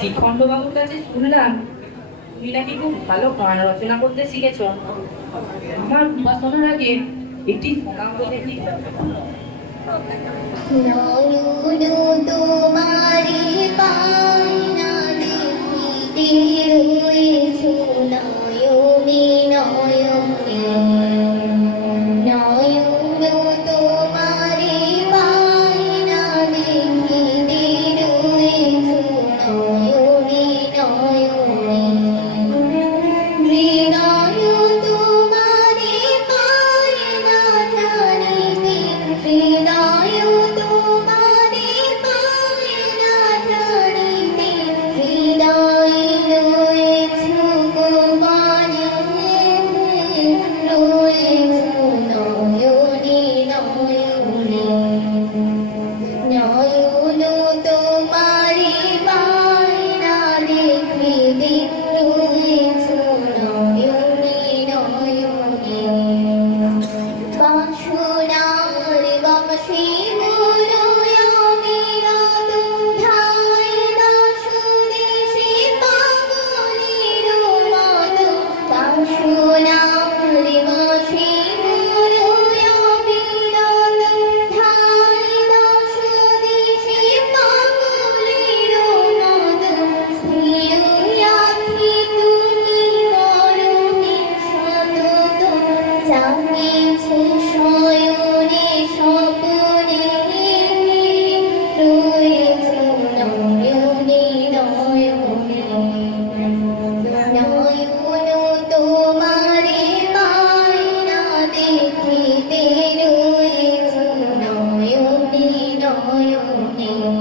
শ্রীখণ্ডবাবুর কাছে শুনলাম তুমি নাকি খুব ভালো গান রচনা করতে শিখেছ। আমার উপাসনার আগে একটি শোনাও তো দেখি। তোমারি পায়না দেখিতে রয়েছে নয়নে নয়নে, নয়ন তোমারি পায়না দেখিতে রয়েছে নয়নে নয়নে, হৃদয় তোমারি পায়না জানিতে, হৃদয় তোমারি পায়না জানিতে, হৃদয়ে রয়েছে গোপনে, রয়েছে নয়নে নয়নে, নয়ন তোমারি পায়না দেখিতে রয়েছে নয়নে নয়নে, বাসনার বাসে মোরয় বিরাত ধায় দাসদেশে পাগলের মত, বাসনার বাসে মোরয় বিরাত ধায় দাসদেশে পাগলের মত, স্থির রাখি তুমি মরণে সতত, জাগিছে শয়নে স্বপনে, রয়েছে নয়নে নয়নে, নয়ন তোমারি পায়না দেখিতে রয়েছে নয়নে নয়নে।